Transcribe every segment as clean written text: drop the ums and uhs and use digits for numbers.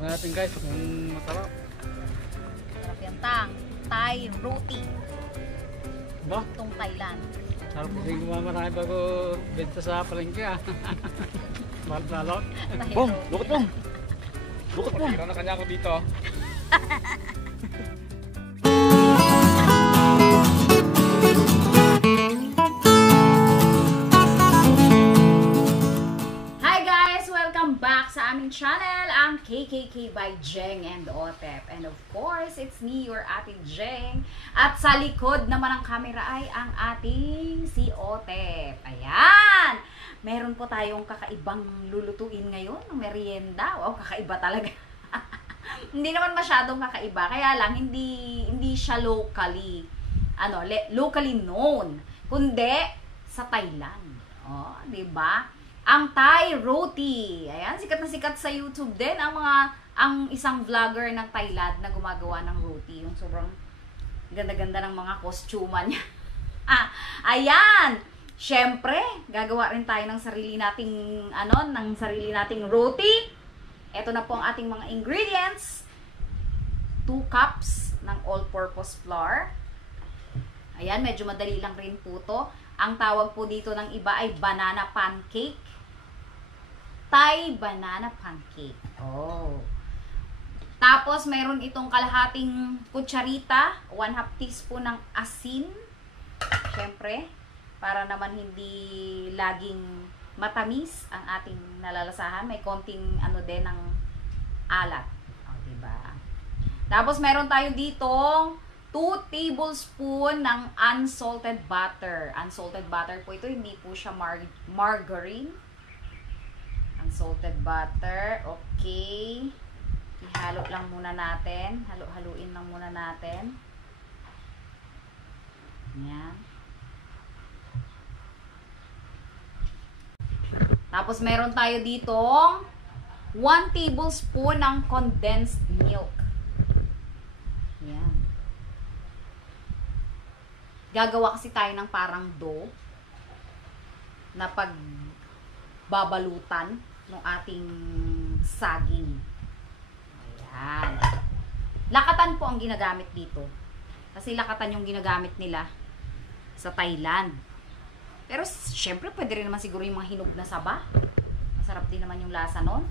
Tingnan natin guys kung masarap. Sarap yan tang. Thai roti. Ba? Itong Thailand. Sarap kasi gumawa marami bago benta sa palengke ah. Mahal lalo. Thai Bong, roti. lukot bong. Lukot bong. Tira na kanya ako dito. Hi guys! Welcome back sa aming channel, ang KKK by Jeng and Otep. And of course, it's me, your Ate Jeng. At sa likod naman ng camera ay ang ating si Otep. Ayan! Meron po tayong kakaibang lulutuin ngayon, ng merienda. Wow, kakaiba talaga. Hindi naman masyadong kakaiba, kaya lang hindi siya locally known, kundi sa Thailand. Oh, 'di ba? Ang Thai roti. Ayan, sikat na sikat sa YouTube din ang isang vlogger ng Thailand na gumagawa ng roti, yung sobrang ganda-ganda ng mga kostyuma niya. Ayan. Syempre, gagawa rin tayo ng sarili nating roti. Ito na po ang ating mga ingredients. 2 cups ng all-purpose flour. Ayan, medyo madali lang rin po to. Ang tawag po dito ng iba ay banana pancake. Thai banana pancake. Oh. Tapos, mayroon itong kalahating kutsarita, 1/2 teaspoon ng asin. Syempre, para naman hindi laging matamis ang ating nalalasahan. May konting din ng alat. O, diba? Tapos, meron tayo ditong 2 tablespoon ng unsalted butter. Unsalted butter po ito, hindi po siya margarine. Unsalted butter. Okay. Ihalo lang muna natin. Halo-haluin lang muna natin. Yan. Tapos meron tayo ditong 1 tablespoon ng condensed milk. Yan. Gagawa kasi tayo ng parang dough na pagbabalutan ng ating saging. Ayan. Lakatan po ang ginagamit dito. Kasi lakatan yung ginagamit nila sa Thailand. Pero syempre pwede rin naman siguro yung mga hinog na saba. Masarap din naman yung lasa nun.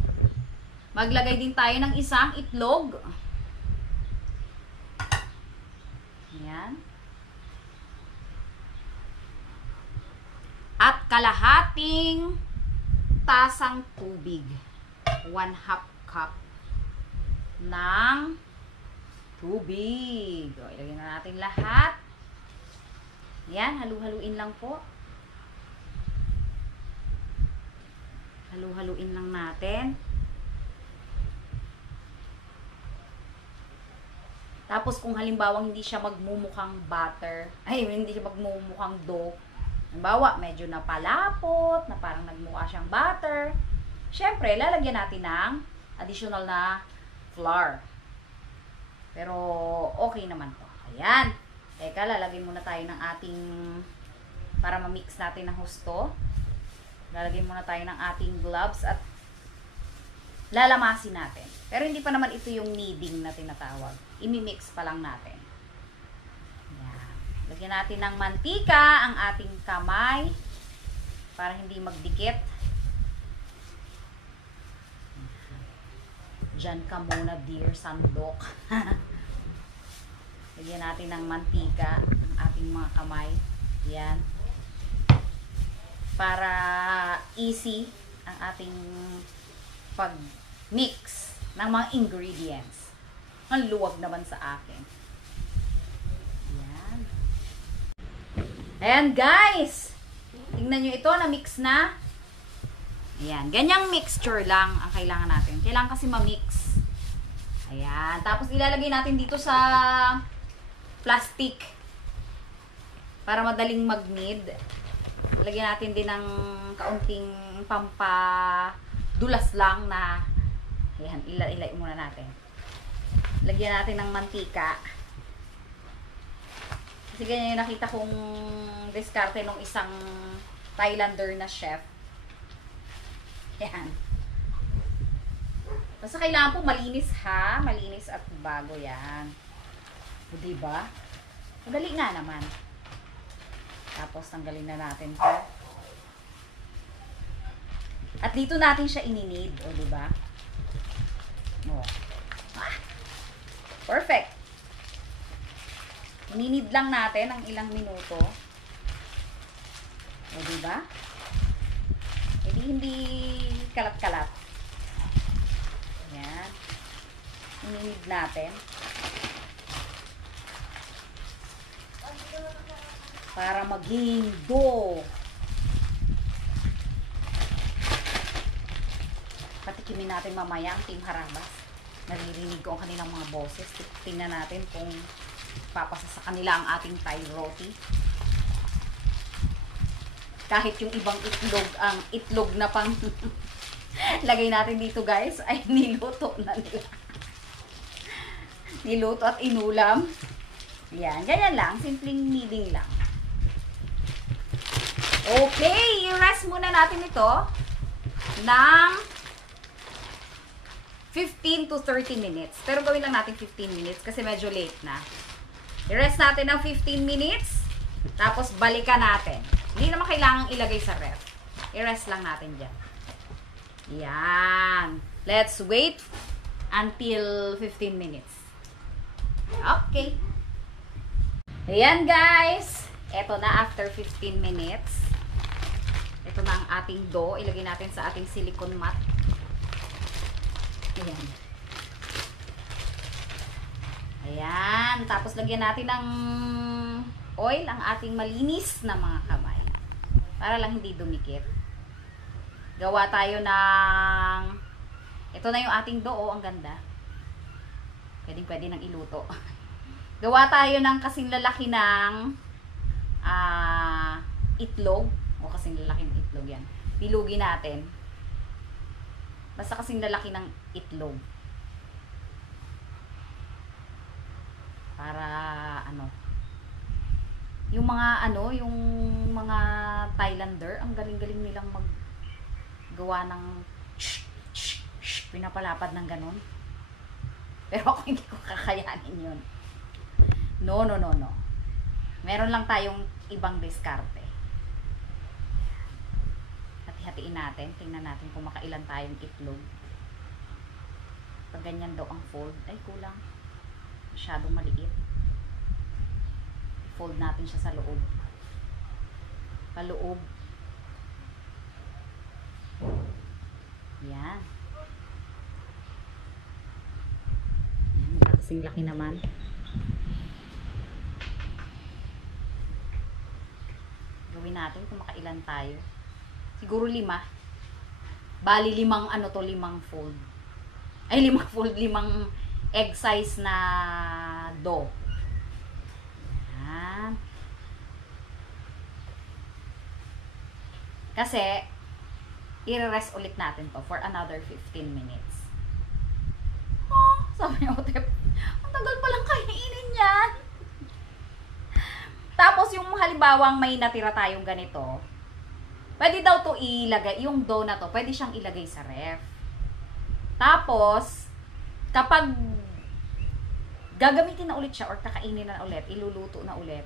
Maglagay din tayo ng isang itlog. Ayan. At kalahating tasang tubig. 1/2 cup ng tubig. O, ilagay na natin lahat. Yan, halu-haluin lang po. Halu-haluin lang natin. Tapos kung halimbawa hindi siya magmumukhang hindi siya magmumukhang dough, halimbawa medyo napalapot, na parang nagmukha siyang butter, syempre lalagyan natin ng additional na flour. Pero okay naman to. Ayan. Teka, lalagyan muna tayo ng ating, para ma-mix natin ng husto. Lalagyan muna tayo ng ating gloves at lalamasin natin. Pero hindi pa naman ito yung kneading na tinatawag. Imi-mix pa lang natin. Ayan. Lagyan natin ng mantika ang ating kamay para hindi magdikit. Diyan ka muna, dear sandok. Lagyan natin ng mantika ang ating mga kamay. Yan. Para easy ang ating pag-mix ng mga ingredients. Ang luwag naman sa akin. Yan. Ayan guys! Tingnan nyo ito, na-mix na. Ayan. Ganyang mixture lang ang kailangan natin. Kailangan kasi ma-mix. Ayan. Tapos ilalagay natin dito sa plastic para madaling mag-knead. Lagyan natin din ng kaunting pampadulas lang na ayan, ilay muna natin. Lagyan natin ng mantika. Kasi ganyan yung nakita kong diskarte ng isang Thailander na chef. Ayan. Basta kailangan po malinis ha. Malinis at bago yan. O, diba? Madali nga naman. Tapos, tanggalin na natin to. At dito natin siya ininid. O, diba? O. Ah, perfect. Ininid lang natin ang ilang minuto. O, diba? Hindi kalat-kalat. Yan. Ininid natin. Para maging dough. Patikimin natin mamaya ang Team Harabas. Naririnig ko ang kanilang mga boses. Tingnan natin kung papasa sa kanila ang ating Thai roti. Kahit yung ibang itlog, ang itlog na pang lagay natin dito guys, ay niluto na nila. Niluto at inulam. Yan, ganyan lang. Simpleng kneading lang. Okay, i-rest muna natin ito ng 15 to 30 minutes. Pero gawin lang natin 15 minutes kasi medyo late na. I-rest natin ng 15 minutes. Tapos balikan natin. Hindi naman kailangang ilagay sa ref. I-rest lang natin dyan. Yan. Let's wait until 15 minutes. Okay. Ayan guys. Ito na after 15 minutes. Ito na ang ating dough. Ilagay natin sa ating silicone mat. Ayan. Ayan. Tapos lagyan natin ng oil ang ating malinis na mga kamay. Para lang hindi dumikit. Gawa tayo ng... Ito na yung ating dough. Oh, ang ganda. Pwede nang iluto. Gawa tayo ng kasing lalaki ng itlog. O kasing lalaki ng itlog yan. Bilugin natin. Basta kasing lalaki ng itlog. Para yung mga Thailander, ang galing-galing nilang maggawa ng pinapalapad ng ganun. Pero ako hindi ko kakayanin yun. No. Meron lang tayong ibang diskarte. Hati-hatiin natin. Tingnan natin kung makailan tayong itlog. Pag ganyan daw ang fold, ay kulang. Masyadong maliit. Fold natin siya sa loob. Paloob. Yan. Kasing laki naman. Gawin natin kung makailan tayo. Siguro 5. Bali 5 5 fold. Ay 5 fold, 5 egg size na dough. Yan. Kasi i-rest ulit natin to for another 15 minutes. Oh, sabi niya, Otep, ang tagal palang kainin yan. Tapos yung halimbawang may natira tayong ganito, pwede daw to ilagay, yung dough na to, pwede siyang ilagay sa ref. Tapos, kapag gagamitin na ulit siya or kakainin na ulit, iluluto na ulit,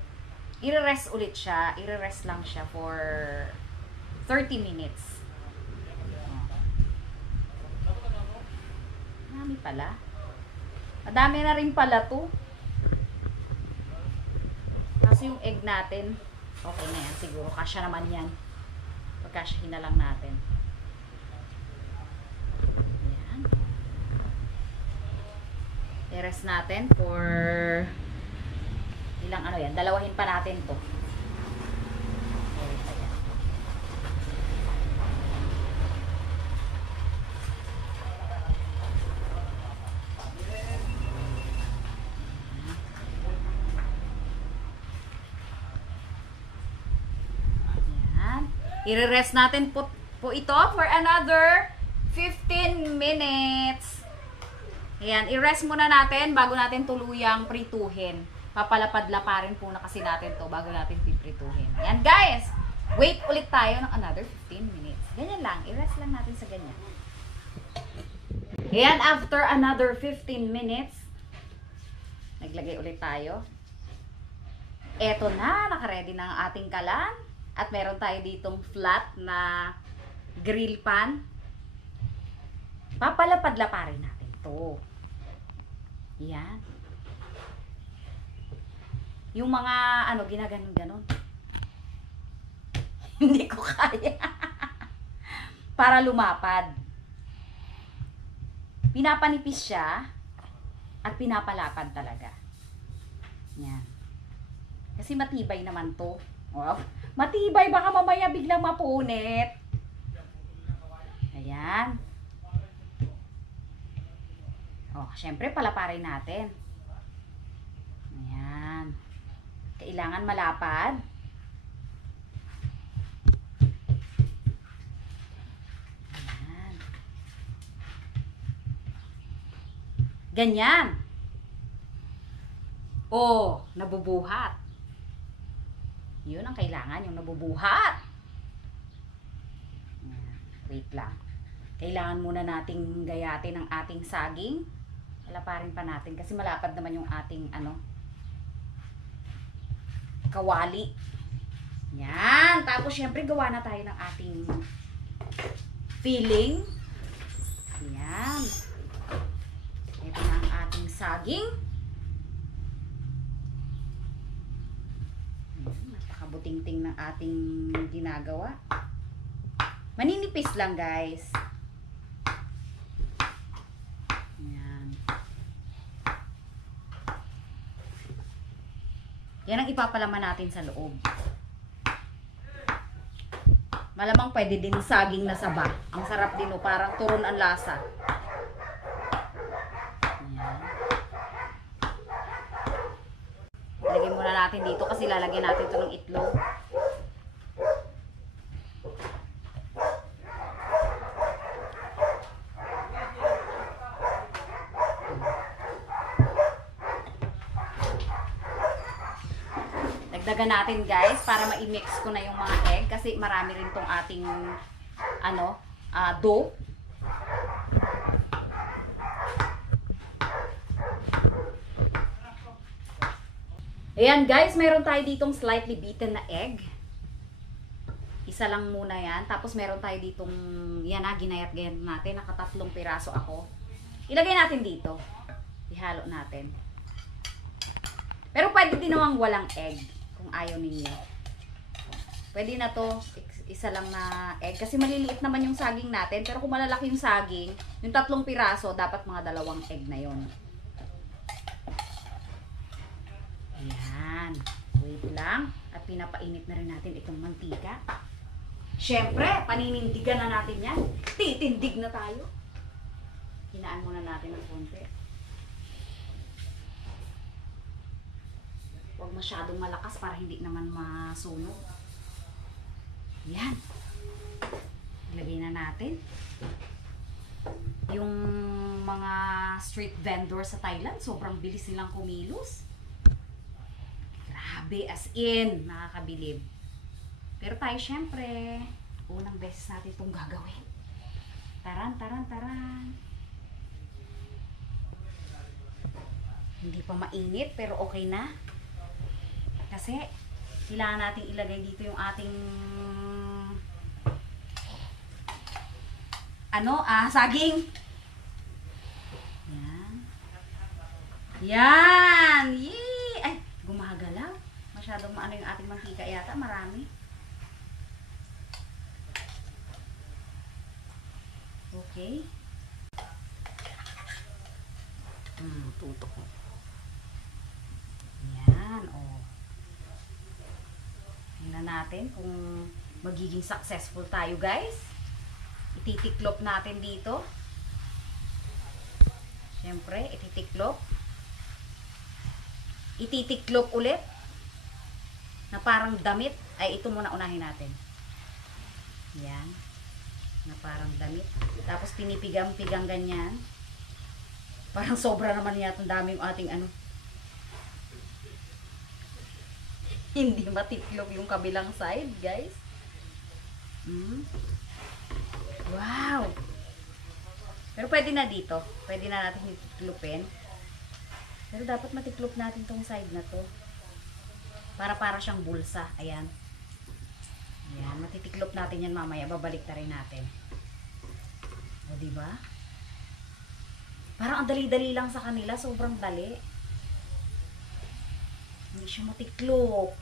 i-rest ulit siya, i-rest lang siya for 30 minutes. Madami pala. Madami na rin pala to. Kasi yung egg natin, okay na yan. Siguro, kasya naman yan. Pagkasyahin na lang natin. Ayan. I-rest natin for ilang yan. Dalawahin pa natin to. I-rest natin po ito for another 15 minutes. Ayan, i-rest muna natin bago natin tuluyang prituhin. Papalapad-laparin po na kasi natin to bago natin piprituhin. Ayan guys, wait ulit tayo ng another 15 minutes. Ganyan lang, i-rest lang natin sa ganyan. Ayan, after another 15 minutes, naglagay ulit tayo. Eto na, nakaready na ang ating kalan. At meron tayo ditong flat na grill pan. Papalapad-laparin natin to. Yan. Yung mga, ginaganon-ganon. Hindi ko kaya. Para lumapad. Pinapanipis siya at pinapalapad talaga. Yan. Kasi matibay naman to. Wow. Matibay, baka mamaya biglang mapunit. Ayan. Oh, syempre palaparin natin. Ayan. Kailangan malapad. Ayan. Ganyan. Oh, nabubuhat. Yun ang kailangan, yung nabubuhat. Ayan. Wait lang. Kailangan muna nating gayatin ang ating saging. Palaparin pa natin kasi malapad naman yung ating kawali. Yan. Tapos syempre gawa na tayo ng ating filling. Yan. Ito na ang ating saging. Napakabuting-ting ng ating ginagawa. Maninipis lang, guys. Yan ang ipapalaman natin sa loob. Malamang pwede din saging na saba. Ang sarap din, parang turon ang lasa. Ayan. Lagyan muna natin dito kasi lalagyan natin ito ng itlog. Dagdagan natin, guys, para ma-mix ko na yung mga egg kasi marami rin tong ating dough. Ayan, guys, meron tayo ditong slightly beaten na egg. Isa lang muna yan. Tapos meron tayo ditong, ginayat-gayat natin. Nakatatlong piraso ako. Ilagay natin dito. Ihalo natin. Pero pwede din namang walang egg. Kung ayaw ninyo. Pwede na to, isa lang na egg. Kasi maliliit naman yung saging natin. Pero kung malalaki yung saging, yung 3 piraso, dapat mga 2 egg na yon. Ayan. Wait lang. At pinapainit na rin natin itong mantika. Siyempre, paninindigan na natin yan. Titindig na tayo. Hinaan muna natin ng konti. Huwag masyadong malakas para hindi naman masunog. Yan. Ilagay na natin. Yung mga street vendor sa Thailand, sobrang bilis nilang kumilos. Grabe, as in, nakakabilib. Pero tayo syempre, unang beses natin itong gagawin. Taran, taran, taran. Hindi pa mainit, pero okay na. Kasi, kailangan natin ilagay dito yung ating saging. Yan. Yan! Yee! Ay, gumagalaw. Masyadong yung ating mantika yata, marami. Okay. Tutok mo. Yan, oh. Tingnan natin kung magiging successful tayo, guys. Ititiklop natin dito. Siyempre, ititiklop. Ititiklop ulit. Na parang damit. Ay, ito muna unahin natin. Yan. Na parang damit. Tapos pinipigang-pigang ganyan. Parang sobra naman yata ang daming ating Hindi matiklop yung kabilang side, guys. Wow! Pero pwede na dito. Pwede na natin itiklopin. Pero dapat matiklop natin tong side na to. Para siyang bulsa. Ayan. Ayan. Matitiklop natin yan mamaya. Babalik na rin natin. O, diba? Parang ang dali-dali lang sa kanila. Sobrang dali. Hindi siya matiklop.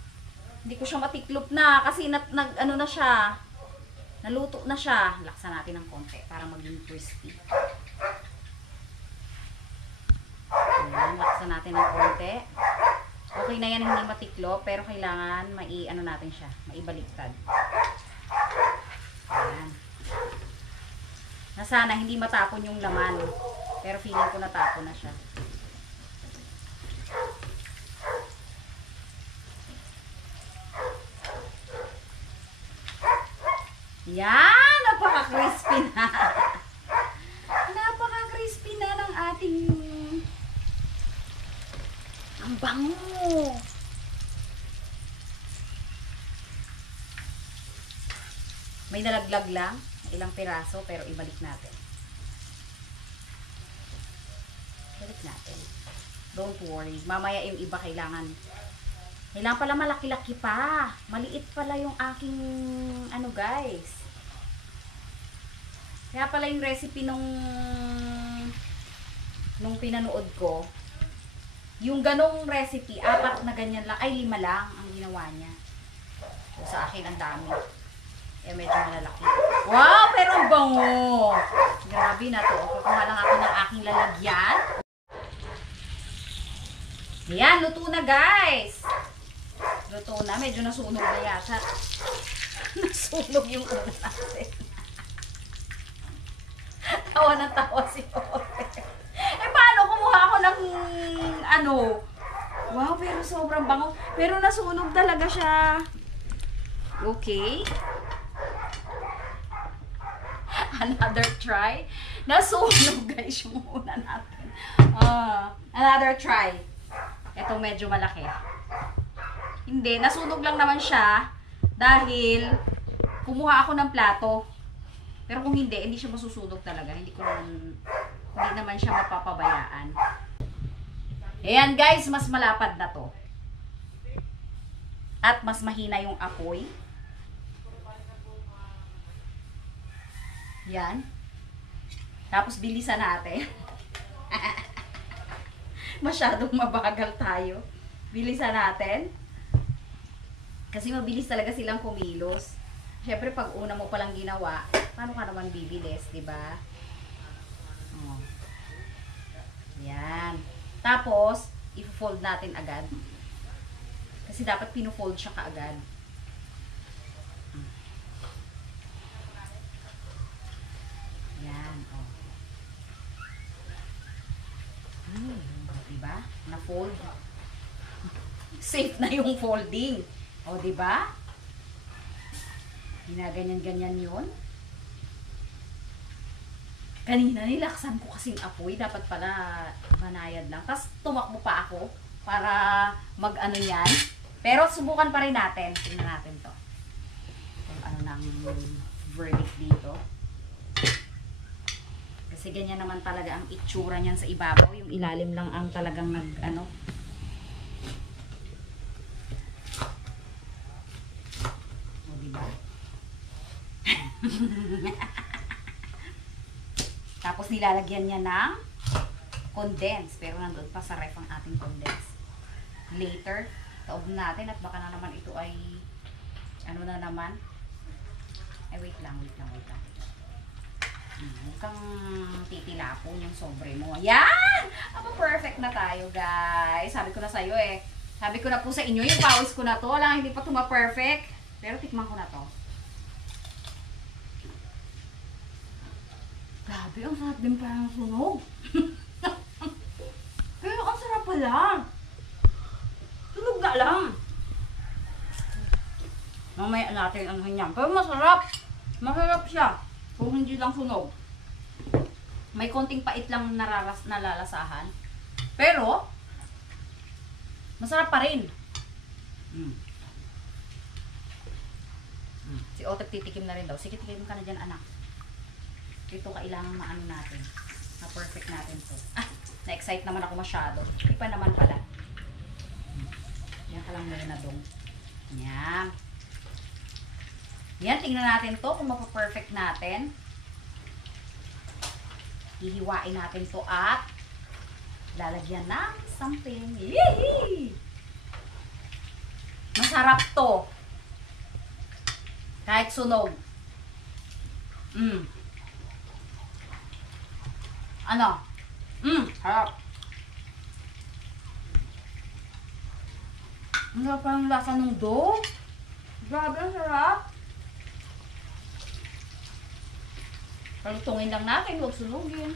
Hindi ko siya matiklop na. Kasi ano na siya. Naluto na siya. Laksan natin ng konti para maging crispy. Ayan, laksan natin ng konti. Okay na yan, hindi matiklop, pero kailangan ano natin siya, maibaliktad. Ayan. Na sana hindi matapon yung laman. Pero feeling ko natapon na siya. Yan! Napaka-crispy na! Napaka-crispy na ng ating... Ang bango! May nalaglag lang. Ilang piraso, pero ibalik natin. Ibalik natin. Don't worry. Mamaya yung iba kailangan pala malaki-laki pa. Maliit pala yung aking ano guys. Kaya pala yung recipe nung pinanood ko. Yung ganong recipe, 4 na ganyan lang. Ay, 5 lang ang ginawa niya. So, sa akin ang dami. Eh, medyo malalaki. Wow! Pero ang bango! Grabe na to. Kukuha lang ako ng aking lalagyan. Ayan, luto na guys! Luto na. Medyo nasunog na yata. Nasunog yung ulo natin. Tawa na tawa si Ote. Eh, paano kumuha ako ng ano? Wow, pero sobrang bango. Pero nasunog talaga siya. Okay. Another try. Nasunog guys yung una natin. Another try. Ito medyo malaki. Hindi, nasunog lang naman siya dahil kumuha ako ng plato. Pero kung hindi siya masusunog talaga. Hindi naman siya mapapabayaan. Ayan guys, mas malapad na to. At mas mahina yung apoy. Yan. Tapos bilisan natin. Masyadong mabagal tayo. Bilisan natin. Kasi mabilis talaga silang kumilos. Siyempre, pag una mo palang ginawa, paano ka naman bibilis, diba? Oh. Yan. Tapos, i-fold natin agad. Kasi dapat pino-fold siya kaagad. Yan. Oh. Diba? Na-fold. Safe na yung folding. O, diba? Ginaganyan-ganyan yun. Kanina nilaksan ko kasing apoy. Dapat pala manayad lang. Tapos tumakbo pa ako para mag-ano yan. Pero subukan pa rin natin. Tingnan natin to. Kung ano nang verdict dito. Kasi ganyan naman talaga ang itsura niyan sa ibabaw. Yung ilalim lang ang talagang nag-ano. O, diba? Tapos nilalagyan niya ng condense. Pero nandun pa sa ref ang ating condense. Later, taob natin at baka na naman ito ay ano na naman. Ay, wait lang. Huwag kang titilapon yung sobre mo. Yan! Aba, perfect na tayo, guys. Sabi ko na sa'yo eh. Sabi ko na po sa inyo, yung pawis ko na to. Wala, hindi pa perfect. Pero tikman ko na to. Grabe, ang sarap din parang sunog. Pero ang sarap pala. Sunog na lang. Mamaya natin ang ganyan. Pero masarap. Masarap siya. Kung hindi lang sunog. May konting pait lang nalalasahan. Pero, masarap pa rin. Si Otep titikim na rin daw. Sige, tikim ka na dyan, anak. Ito kailangan maano natin. Na-perfect natin to. Ah, na-excite naman ako masyado. Hindi pa naman pala. Yan ka lang muna dong. Yan. Yan, tingnan natin to kung mapaperfect natin. Hihiwain natin to at lalagyan ng something. Yee! Masarap to. Kahit sunog. Ano? Harap. Ang sarap pa yung lasa ng dough. Grabe, ang sarap. Palutungin lang natin, huwag sunugin.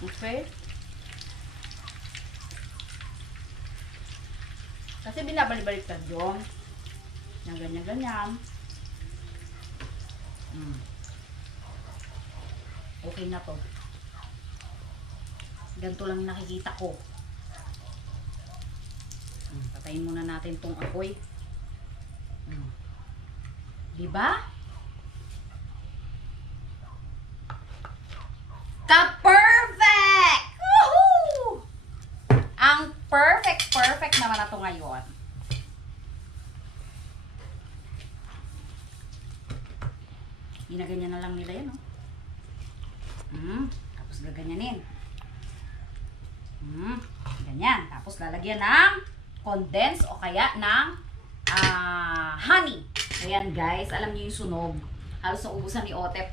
Okay? Kasi binabalik-balik ka doon. Yan, ganyan-ganyan. Okay na to. Ganito lang nakikita ko. Patayin muna natin tong apoy. Diba? Ka-perfect! Woohoo! Ang perfect naman na to ngayon. Ginaganyan na lang nila yan, no? Tapos gaganyanin. Ganyan. Tapos lalagyan ng condense o kaya ng honey. Ayan guys, alam niyo yung sunog. Halos naubusan ni Otep.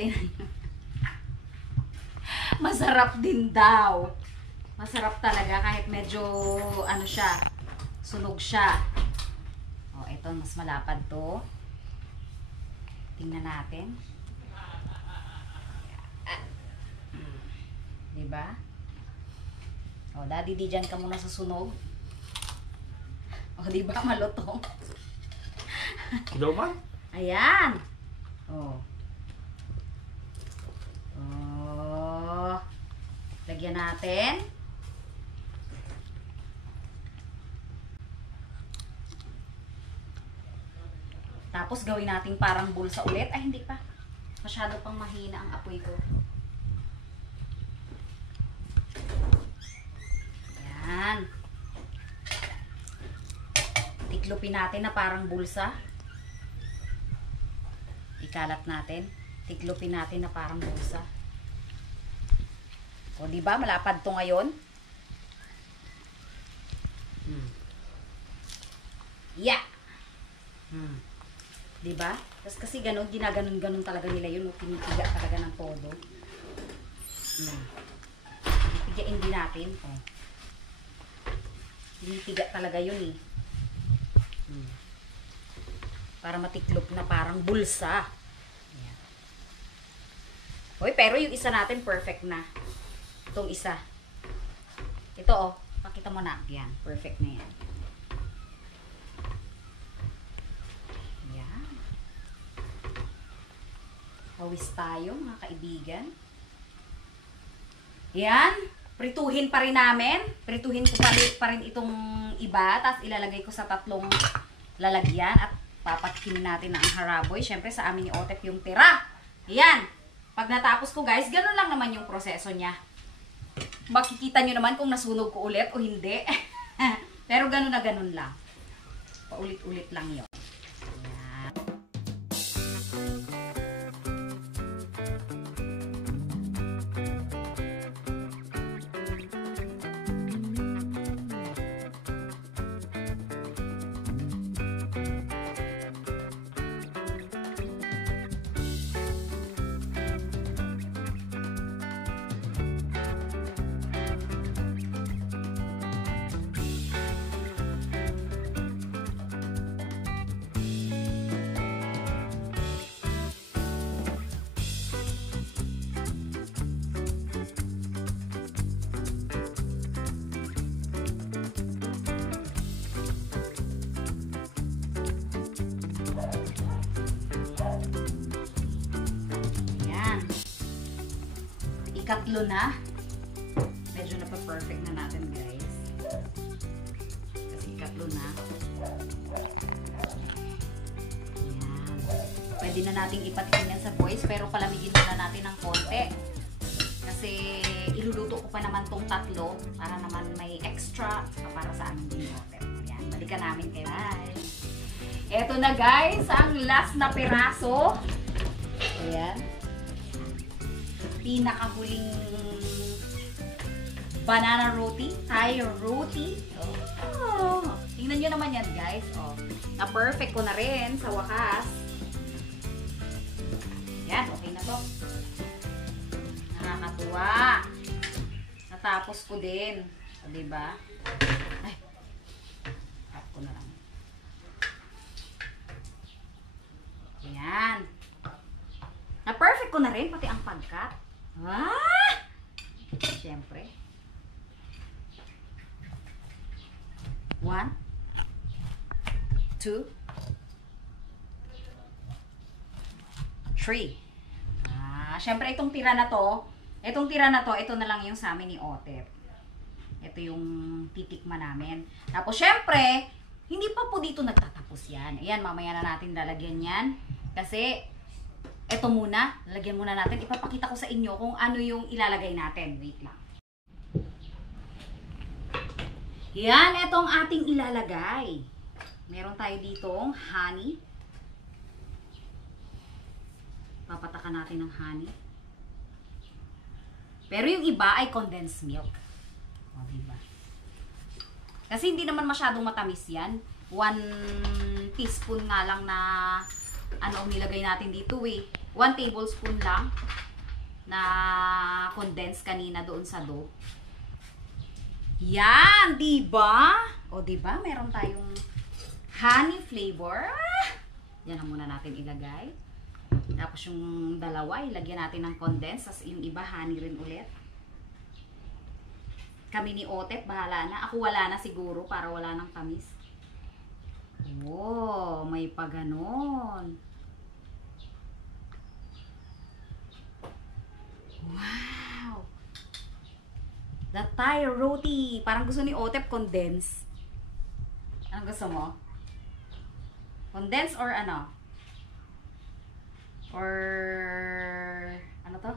Masarap din daw. Masarap talaga kahit medyo ano siya, sunog siya. O, ito mas malapad to. Tingnan natin. Diba? O, Daddy, di dyan ka muna sa sunog. O, diba? Malutong. Daw man? Ayan. O. O. Lagyan natin. Tapos gawin natin parang bulsa ulit. Ay, hindi pa. Masyado pang mahina ang apoy ko. Yan. Tiklopin natin na parang bulsa. Ikalat natin. Tiklopin natin na parang bulsa. O, diba? Malapad to ngayon. Yeah. Diba? Tapos kasi ganun, ginaganon-ganon talaga nila yun. Pinitiga talaga ng todo. Pinipigain din natin. O. Pinitiga talaga yun eh. Para matiklop na parang bulsa. Ayan. Hoy, pero yung isa natin perfect na. Itong isa. Ito oh, pakita mo na. Yan, perfect na yan. Yan. Pawis tayo mga kaibigan. Yan. Prituhin pa rin namin. Prituhin ko pa rin itong iba. Tapos ilalagay ko sa tatlong lalagyan. At papatikin natin ang haraboy. Siyempre sa amin ni Otep yung tira. Ayan. Pag natapos ko guys, ganun lang naman yung proseso niya. Makikita nyo naman kung nasunog ko ulit o hindi. Pero ganun na ganun lang. Paulit-ulit lang yun. Ayan. Ikatlo na. Medyo na-perfect na natin guys. Kasi ikatlo na. Ayan. Pwede na nating ipatikin yan sa boys, pero palamigin muna natin ng konti. Kasi iluluto ko pa naman tong tatlo para naman may extra para sa aming binote. Ayan, balikan namin guys. Eto na guys, ang last na piraso. Ayan. Pinakahuling banana roti, Thai roti. Oh, tingnan nyo naman yan guys. Oh, na-perfect ko na rin sa wakas. Yan, okay na to. Nakakatuwa. Natapos ko din. O, diba? Ay, tap ko na lang. Yan. Na-perfect ko na rin, pati ang pagkat. Ah! Siyempre. 1, 2, 3. Siyempre itong tira na to, ito na lang yung sa amin ni Otep. Ito yung titikman namin. Tapos siyempre, hindi pa po dito nagtatapos yan. Ayan, mamaya na natin lalagyan yan. Kasi, ito muna, lalagyan muna natin. Ipapakita ko sa inyo kung ano yung ilalagay natin. Wait lang. Yan, itong ating ilalagay. Meron tayo ditong honey. Papatakan natin ng honey. Pero yung iba ay condensed milk. O, diba? Kasi hindi naman masyadong matamis yan. 1 teaspoon nga lang na ano nilagay natin dito eh. 1 tablespoon lang na condensed kanina doon sa dough. Yan, diba? O, diba? Meron tayong honey flavor. Yan na muna natin ilagay. Tapos yung dalawa, ilagyan natin ng condensed. Tapos yung iba, honey rin ulit. Kami ni Otep, bahala na. Ako wala na siguro para wala ng tamis. Oh, may pa ganon. Wow! The Thai roti. Parang gusto ni Otep condensed. Anong gusto mo? Condensed or ano? Or ano to?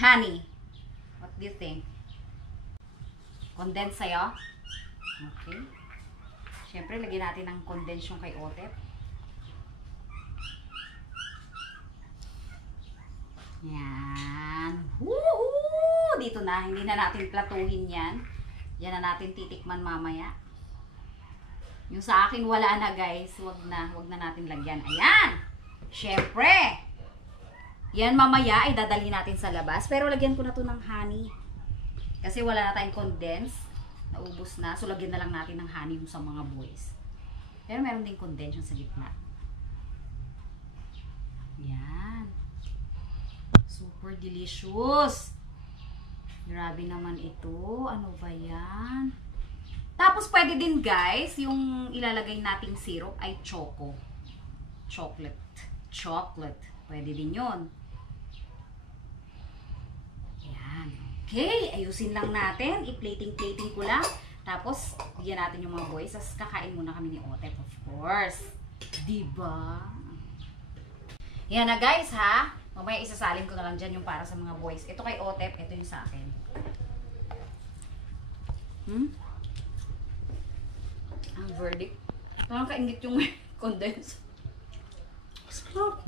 Honey. What do you think? Condensed sa'yo? Okay. Siyempre, lagyan natin ng condensed yung kay Otep. Yan. Woohoo! Dito na. Hindi na natin platuhin yan. Yan na natin titikman mamaya. Yung sa akin wala na guys. Wag na natin lagyan. Ayan! Siyempre! Yan mamaya ay dadali natin sa labas. Pero lagyan ko na to ng honey. Kasi wala na tayong condensed. Naubos na. So lagyan na lang natin ng honey yung sa mga boys. Pero meron din condensed yung sa gitna. Yan. Super delicious. Grabe naman ito. Ano ba yan? Tapos pwede din guys, yung ilalagay nating syrup ay chocolate. Pwede din yun. Yan. Okay, ayusin lang natin. I-plating ko lang. Tapos, bigyan natin yung mga boys. Tapos kakain muna kami ni Otep, of course. Diba? Yan na guys ha. Mamaya isasalin ko na lang dyan yung para sa mga boys. Ito kay Otep, ito yung sa akin. Ang verdict. Nakakaingit yung condensed. Sarap.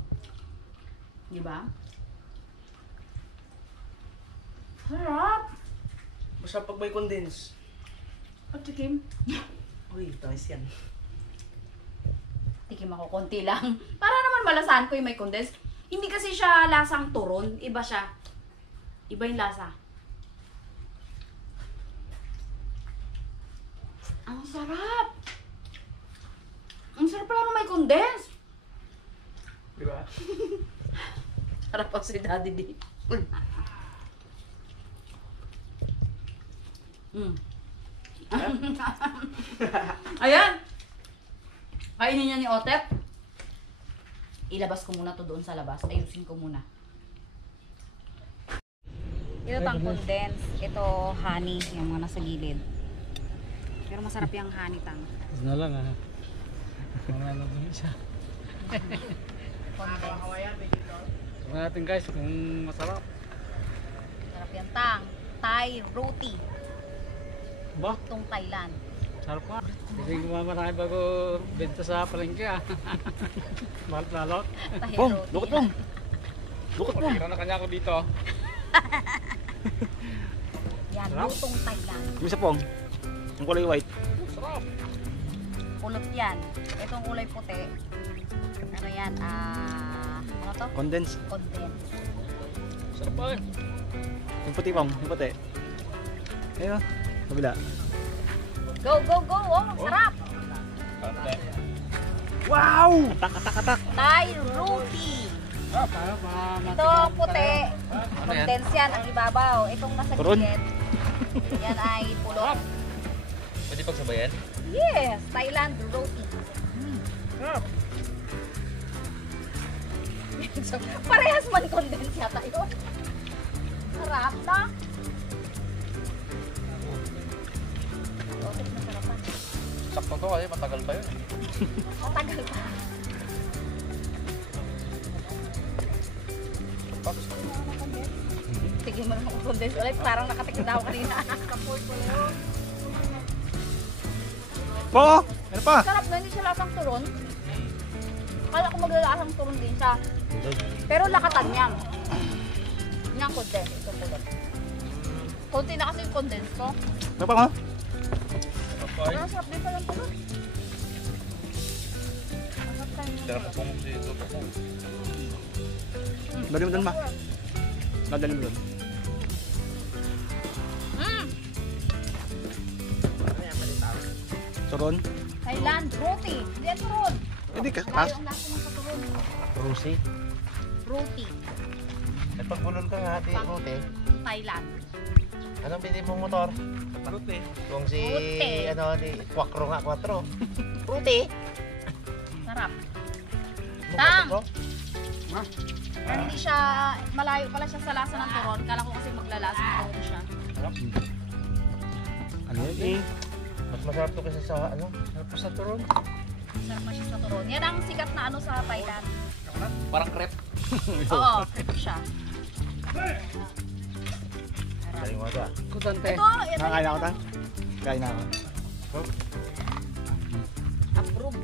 Diba? Sarap. Basta pag may condense. At tikim. Uy, tamis yan. Tikim ako konti lang. Para naman malasahan ko yung may condensed. Hindi kasi siya lasang turon. Iba siya. Iba yung lasa. Ang sarap. Ang sarap pala nung may condensed. Diba? Sarap pa si Daddy D. Ayan. Kainin niya ni Otep. Ilabas ko muna to doon sa labas. Ayusin ko muna. Ito tang condense. Ito honey. Yung mga nasa gilid. Pero masarap yung honey tang. Tapos na lang ah. Mga ano ba siya? Tingnan natin guys kung masarap. Sarap yan, tang. Thai roti. Ba? Itong Thailand. Sarap pa. Hindi ko marami bago benta sa palengke ah. Mahal lalo. Thai Pong, roti. lukot Pong. Lukot Pong. Tira na kanya ako dito. Yan, Sarap. lutong Thailand. Yung isa Pong. Yung kulay white. Sarap. Pulot yan. Itong kulay puti. Ano yan? Ano to? Condensed. Condensed. Sarap pa eh. Yung puti Pong. Yung puti. Ayun o. Kabila. Go, go, go! Oh, sarap! Wow! Atak, atak, atak. Thai roti. Para Ito puti. Condensed yan ang ibabaw. Itong nasa Turon. gilid. Yan ay pulot. Pwede pagsabayan? Yes! Thailand roti. So, parehas man condensed yata yun. Sarap na. Roti na sarapan. Sakto to kasi matagal pa yun. Matagal pa. Tigil mo naman kung condensed ulit. Parang nakatikid ako kanina. Support ko yun. Po! Ano pa? Sarap na, hindi siya lasang turon. Kala ko maglalasang turon din siya. Pero lakatan niya. Yung condensed, ito pulot. Konti na kasi yung condensed ko. Ano pa nga? Pero sarap din pala yung pulot. Masarap tayo yung pulot. Dali mo doon ma. Dali mo doon. Turon? Thailand, roti. Hindi yan turon. Hindi ka. Layo ang lasa ng turon. Rusi. Roti. At pagbulol ka nga, Rote, Thailand. anong pili mong motor? Ruti. Kung si, Rote. ano, di, Quattro nga, Quattro. Rote! Sarap. Ano Tang! ba ito? Pero hindi siya, malayo pala siya sa lasa ng turon. Kala ko kasi maglalasa ng turon siya. Ano yun eh? Mas masarap to kasi sa, ano? Sarap pa sa turon. Sarap na siya sa turon. Yan ang sikat na ano sa Thailand. Parang crepe. Oo, crepe siya. Galing mo ito ah. Kutante. Ito, ito. Nakakain ako ta? Kain na ako. Approve.